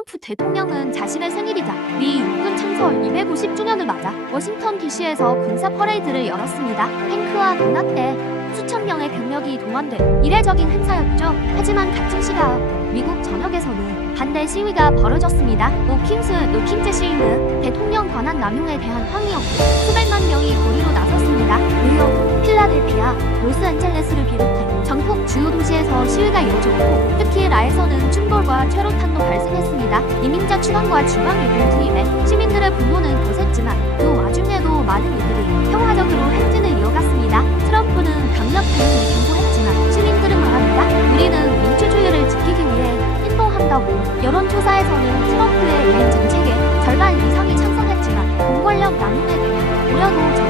트럼프 대통령은 자신의 생일이자 미 육군 창설 250주년을 맞아 워싱턴 DC에서 군사 퍼레이드를 열었습니다. 탱크와 때 수천 명의 병력이 동원돼 이례적인 행사였죠. 하지만 같은 시각 미국 전역에서는 반대 시위가 벌어졌습니다. 노킹스 노킹즈 시위는 대통령 권한 남용에 대한 항의였고 수백만 명이 거리로 나섰습니다. 뉴욕, 필라델피아, 로스앤젤레스를 비롯해 전국 주요 도시에서 시위가 이어졌고 특히 라에서는 충돌과 최루탄도 발생했습니다. 이민자 추방과 주방유군 투입에 시민들의 분노는 거셌지만 그 와중에도 많은 이들이 평화적으로 행진을 이어갔습니다. 트럼프는 강력 대응을 경고했지만 시민들은 말합니다. 우리는 민주주의를 지키기 위해 행동한다고 여론조사에서는 트럼프의 이민 정책에 절반 이상이 찬성했지만 공권력 남용에 대한 우려도 적